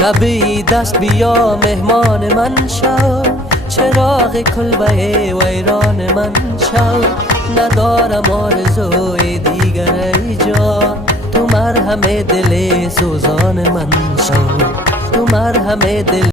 شبی دست بیا مهمان من شو، چراغ کلبه ویران من شو. ندارم آرزوی دیگر ای جان، تو مرهم دل سوزان من شو، تو مرهم دل